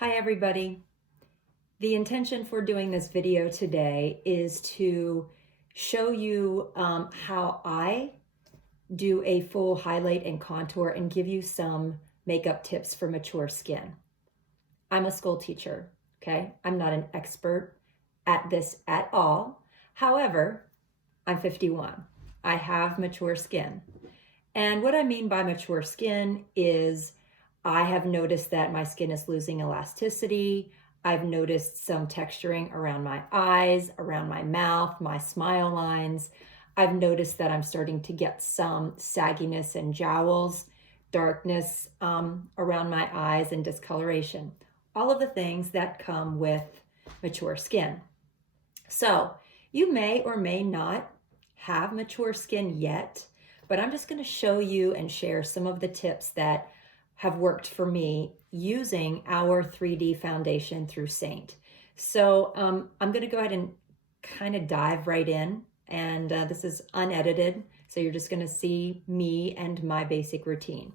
Hi everybody. The intention for doing this video today is to show you how I do a full highlight and contour and give you some makeup tips for mature skin. I'm a school teacher, okay? I'm not an expert at this at all. However, I'm 51. I have mature skin. And what I mean by mature skin is I have noticed that my skin is losing elasticity. I've noticed some texturing around my eyes, around my mouth, my smile lines. I've noticed that I'm starting to get some sagginess and jowls, darkness around my eyes, and discoloration. All of the things that come with mature skin. So you may or may not have mature skin yet, but I'm just going to show you and share some of the tips that have worked for me using our 3D foundation through Seint. So I'm going to go ahead and kind of dive right in, and this is unedited, so you're just going to see me and my basic routine.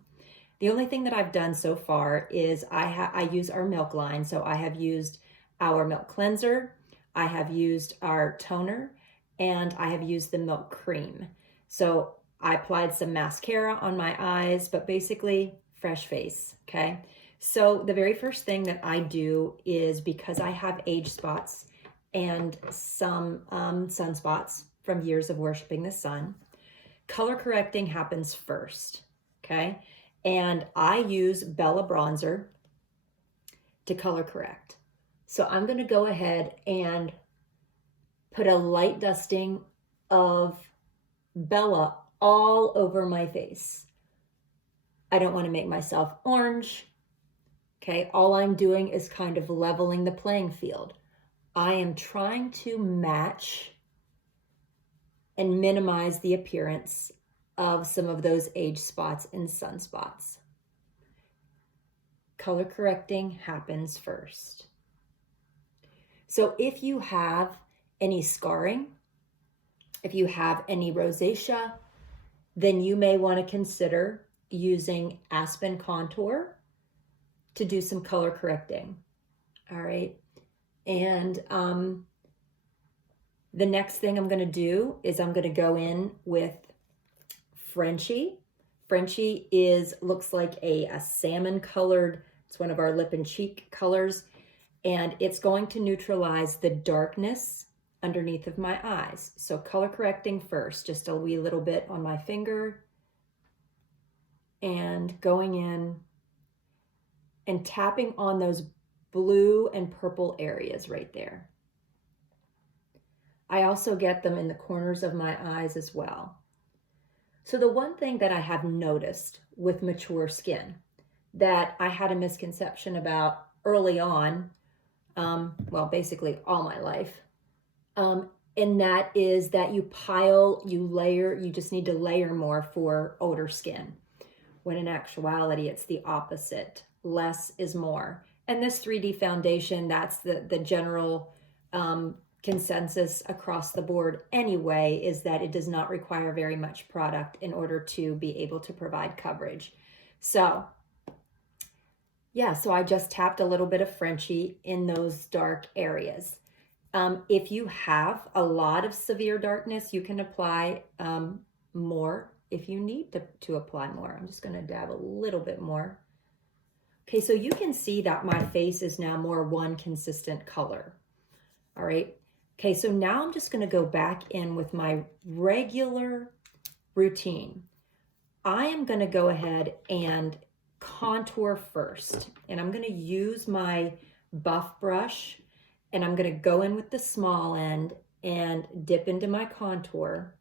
The only thing that I've done so far is I use our milk line, so I have used our milk cleanser, I have used our toner, and I have used the milk cream. So I applied some mascara on my eyes, but basically fresh face, okay? So the very first thing that I do is, because I have age spots and some sunspots from years of worshiping the sun, color correcting happens first, okay? And I use Bella bronzer to color correct. So I'm gonna go ahead and put a light dusting of Bella all over my face. I don't want to make myself orange. Okay, all I'm doing is kind of leveling the playing field. I am trying to match and minimize the appearance of some of those age spots and sunspots. Color correcting happens first. So if you have any scarring, if you have any rosacea, then you may want to consider using Aspen Contour to do some color correcting. All right. And the next thing I'm going to do is I'm going to go in with Frenchie. Frenchie looks like a salmon colored, it's one of our lip and cheek colors, and it's going to neutralize the darkness underneath of my eyes. So color correcting first, just a wee little bit on my finger, and going in and tapping on those blue and purple areas right there. I also get them in the corners of my eyes as well. So the one thing that I have noticed with mature skin that I had a misconception about early on, well, basically all my life, and that is that you layer, you just need to layer more for older skin, when in actuality it's the opposite. Less is more. And this 3D foundation, that's the general consensus across the board anyway, is that it does not require very much product in order to be able to provide coverage. So yeah, so I just tapped a little bit of Frenchie in those dark areas. If you have a lot of severe darkness, you can apply more if you need to apply more. I'm just going to dab a little bit more. Okay, so you can see that my face is now more one consistent color. All right. Okay, so now I'm just going to go back in with my regular routine. I am going to go ahead and contour first, and I'm going to use my buff brush, and I'm going to go in with the small end and dip into my contour.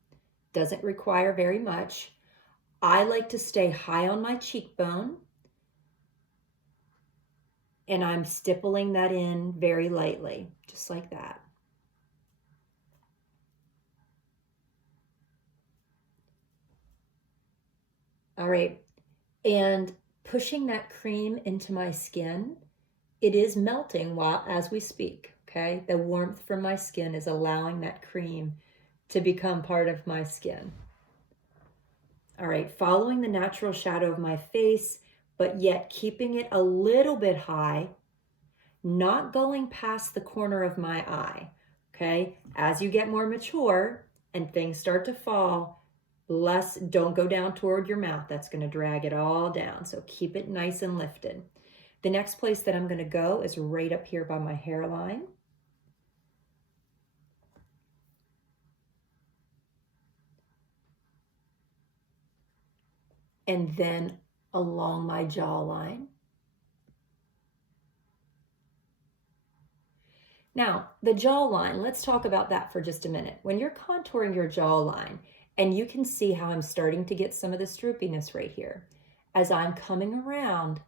Doesn't require very much. I like to stay high on my cheekbone, and I'm stippling that in very lightly, just like that. All right, and pushing that cream into my skin, it is melting as we speak, okay? The warmth from my skin is allowing that cream to become part of my skin. All right, following the natural shadow of my face, but yet keeping it a little bit high. not going past the corner of my eye, okay? As you get more mature and things start to fall, don't go down toward your mouth. That's going to drag it all down. So keep it nice and lifted. The next place that I'm going to go is right up here by my hairline. And then along my jawline. Now, the jawline, let's talk about that for just a minute. When you're contouring your jawline, and you can see how I'm starting to get some of this droopiness right here, as I'm coming around,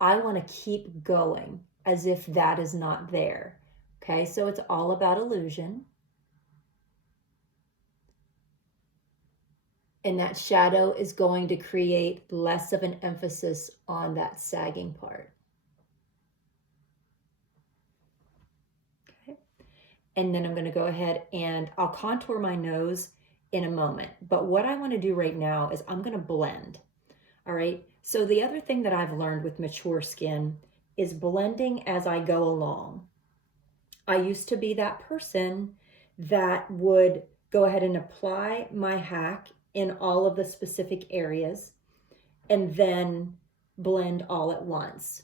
I want to keep going as if that is not there. Okay, so it's all about illusion. And that shadow is going to create less of an emphasis on that sagging part. Okay. And then I'm going to go ahead and I'll contour my nose in a moment. But what I want to do right now is I'm going to blend. All right. So the other thing that I've learned with mature skin is blending as I go along. I used to be that person that would go ahead and apply my hack in all of the specific areas and then blend all at once.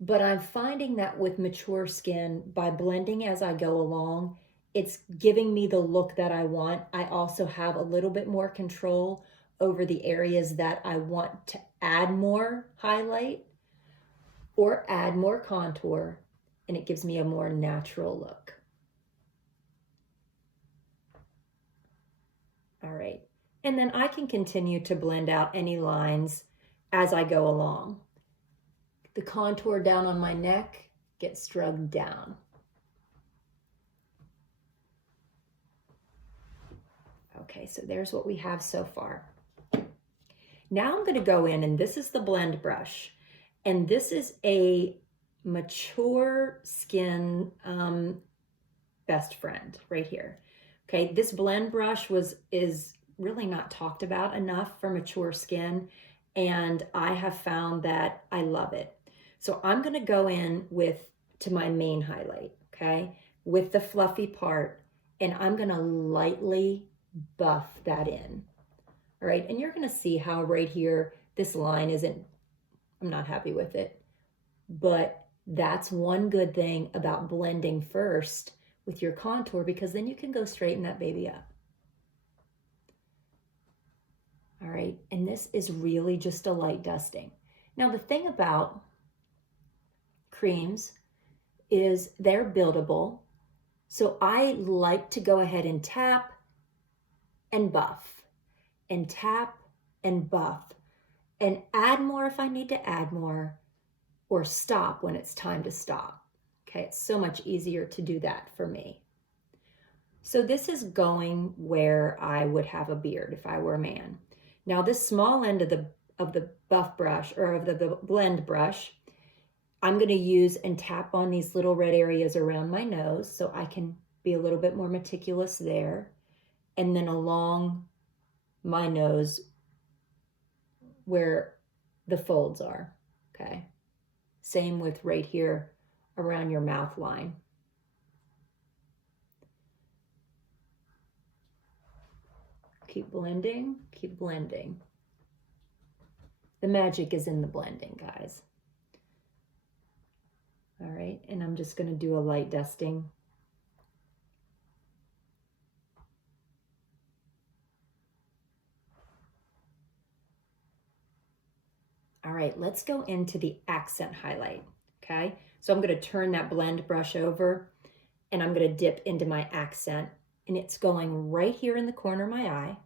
But I'm finding that with mature skin, by blending as I go along, it's giving me the look that I want. I also have a little bit more control over the areas that I want to add more highlight or add more contour, and it gives me a more natural look. All right. And then I can continue to blend out any lines as I go along. The contour down on my neck gets drugged down. Okay, so there's what we have so far. Now I'm going to go in, and this is the blend brush. And this is a mature skin best friend right here. Okay, this blend brush is really not talked about enough for mature skin, and I have found that I love it. So I'm going to go in to my main highlight, okay, with the fluffy part, and I'm going to lightly buff that in. All right, and you're going to see how right here this line I'm not happy with it, but that's one good thing about blending first with your contour, because then you can go straighten that baby up. All right, and this is really just a light dusting. Now, the thing about creams is they're buildable. So I like to go ahead and tap and buff and tap and buff and add more if I need to add more, or stop when it's time to stop. Okay, it's so much easier to do that for me. So this is going where I would have a beard if I were a man. Now this small end of the buff brush, or of the blend brush, I'm going to use and tap on these little red areas around my nose so I can be a little bit more meticulous there. And then along my nose where the folds are, okay? Same with right here around your mouth line. Keep blending, keep blending. The magic is in the blending, guys. All right, and I'm just going to do a light dusting. All right, let's go into the accent highlight, okay? So I'm going to turn that blend brush over, and I'm going to dip into my accent, and it's going right here in the corner of my eye.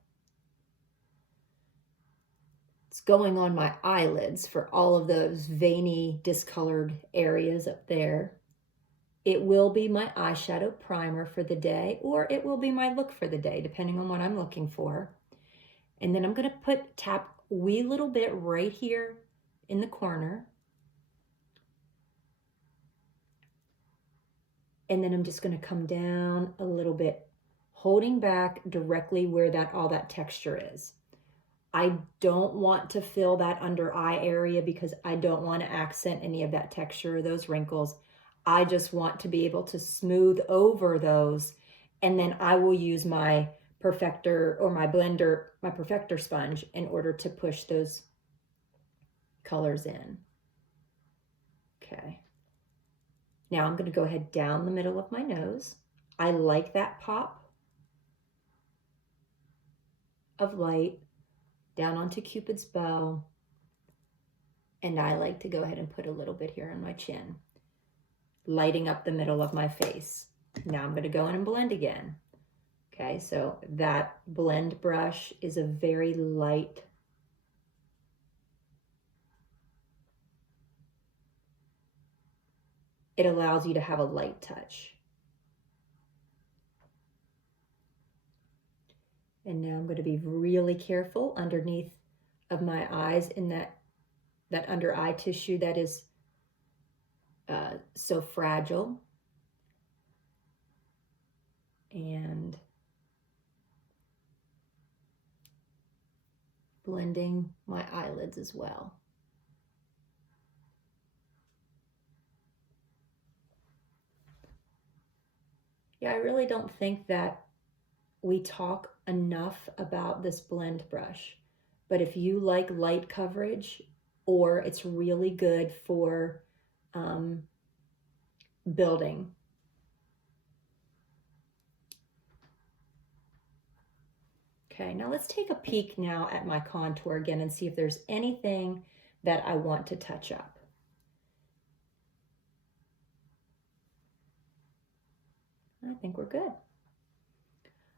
It's going on my eyelids for all of those veiny, discolored areas up there. It will be my eyeshadow primer for the day, or it will be my look for the day, depending on what I'm looking for. And then I'm going to tap a wee little bit right here in the corner. And then I'm just going to come down a little bit, holding back directly where all that texture is. I don't want to fill that under eye area because I don't want to accent any of that texture or those wrinkles. I just want to be able to smooth over those, and then I will use my perfector or my blender, my perfector sponge, in order to push those colors in. Okay. Now I'm going to go ahead down the middle of my nose. I like that pop of light down onto Cupid's bow. And I like to go ahead and put a little bit here on my chin, lighting up the middle of my face. Now I'm going to go in and blend again. Okay, so that blend brush is a very light, it allows you to have a light touch. And now I'm going to be really careful underneath of my eyes in that under eye tissue that is so fragile. And blending my eyelids as well. Yeah, I really don't think that we talk enough about this blend brush, but if you like light coverage, or it's really good for building. Okay, now let's take a peek now at my contour again and see if there's anything that I want to touch up. I think we're good.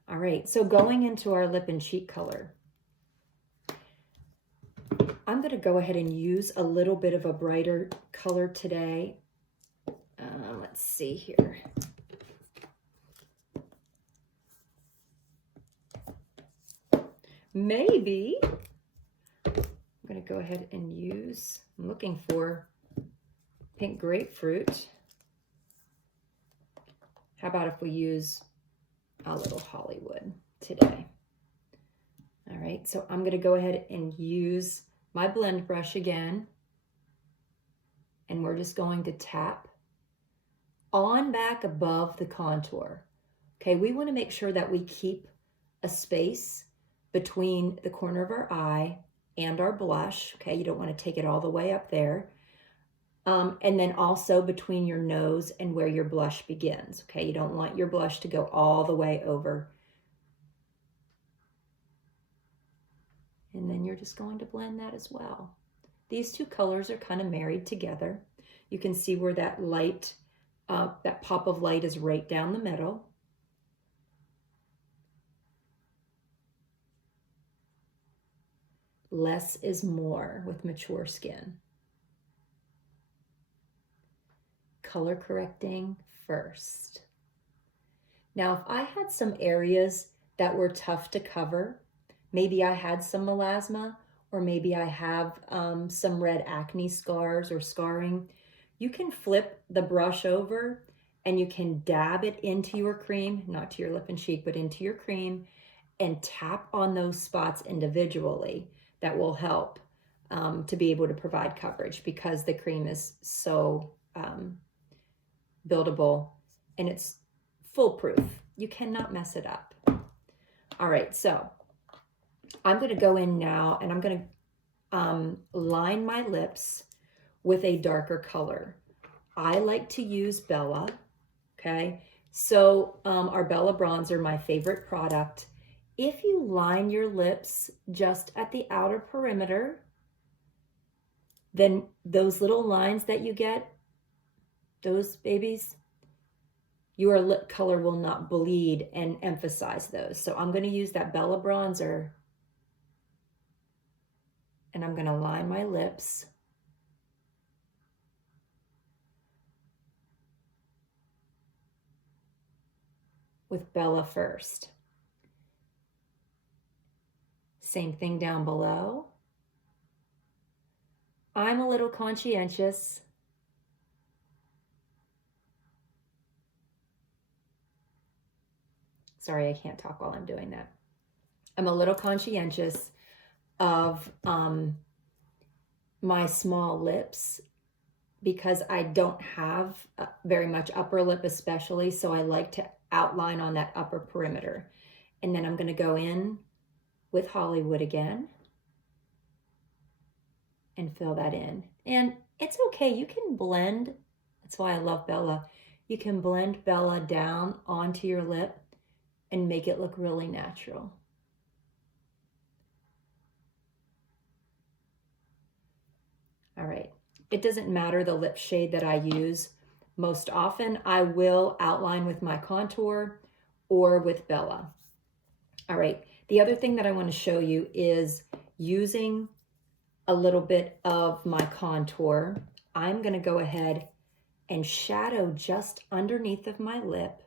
All right, so going into our lip and cheek color, I'm going to go ahead and use a little bit of a brighter color today. Let's see here. Maybe I'm going to go ahead and use, I'm looking for pink grapefruit. How about if we use a little Hollywood today? All right, so I'm going to go ahead and use my blend brush again, and we're just going to tap on back above the contour. Okay, we want to make sure that we keep a space between the corner of our eye and our blush. Okay, you don't want to take it all the way up there. And then also between your nose and where your blush begins. Okay, you don't want your blush to go all the way over. And then you're just going to blend that as well. These two colors are kind of married together. You can see where that light, that pop of light is right down the middle. Less is more with mature skin. Color correcting first. Now, if I had some areas that were tough to cover, maybe I had some melasma, or maybe I have some red acne scars or scarring, you can flip the brush over and you can dab it into your cream, not to your lip and cheek, but into your cream, and tap on those spots individually. That will help to be able to provide coverage, because the cream is so buildable and it's foolproof. You cannot mess it up. All right, so I'm going to go in now and I'm going to line my lips with a darker color. I like to use Bella, okay? So our Bella bronzer, my favorite product. If you line your lips just at the outer perimeter, then those little lines that you get, those babies, your lip color will not bleed and emphasize those. So I'm going to use that Bella bronzer and I'm going to line my lips. With Bella first. Same thing down below. I'm a little conscientious. Sorry, I can't talk while I'm doing that. I'm a little conscientious of my small lips because I don't have very much upper lip especially, so I like to outline on that upper perimeter. And then I'm going to go in with Hollywood again and fill that in. And it's okay, you can blend, that's why I love Bella. You can blend Bella down onto your lip and make it look really natural. All right, it doesn't matter the lip shade that I use. Most often I will outline with my contour or with Bella. All right, the other thing that I want to show you is using a little bit of my contour. I'm going to go ahead and shadow just underneath of my lip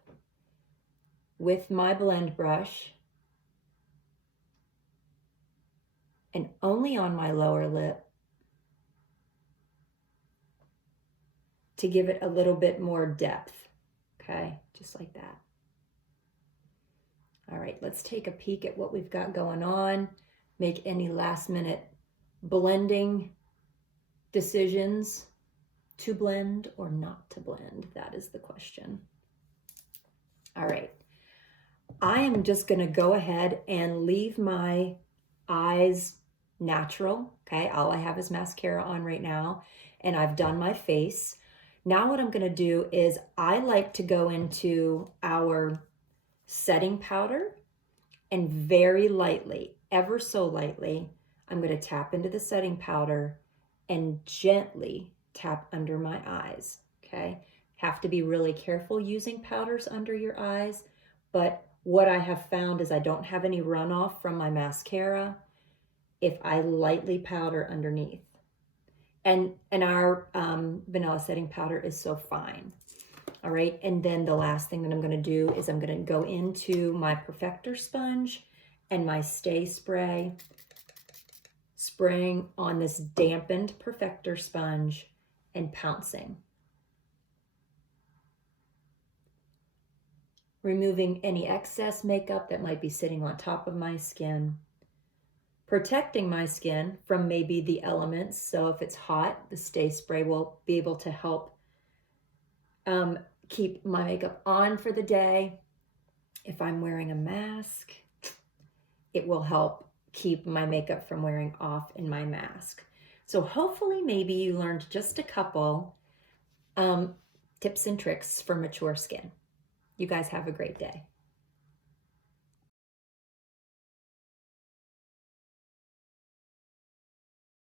with my blend brush and only on my lower lip to give it a little bit more depth. Okay, just like that. All right, let's take a peek at what we've got going on. Make any last minute blending decisions to blend or not to blend. That is the question. All right, I am just gonna go ahead and leave my eyes natural. Okay, all I have is mascara on right now, and I've done my face. Now what I'm gonna do is I like to go into our setting powder and very lightly, ever so lightly, I'm going to tap into the setting powder and gently tap under my eyes, okay? Have to be really careful using powders under your eyes, but what I have found is I don't have any runoff from my mascara if I lightly powder underneath. And our vanilla setting powder is so fine. All right, and then the last thing that I'm going to do is I'm going to go into my Perfector sponge and my Stay Spray, spraying on this dampened Perfector sponge and pouncing. Removing any excess makeup that might be sitting on top of my skin. Protecting my skin from maybe the elements, so if it's hot, the Stay Spray will be able to help keep my makeup on for the day. If I'm wearing a mask, it will help keep my makeup from wearing off in my mask. So hopefully maybe you learned just a couple tips and tricks for mature skin. You guys have a great day.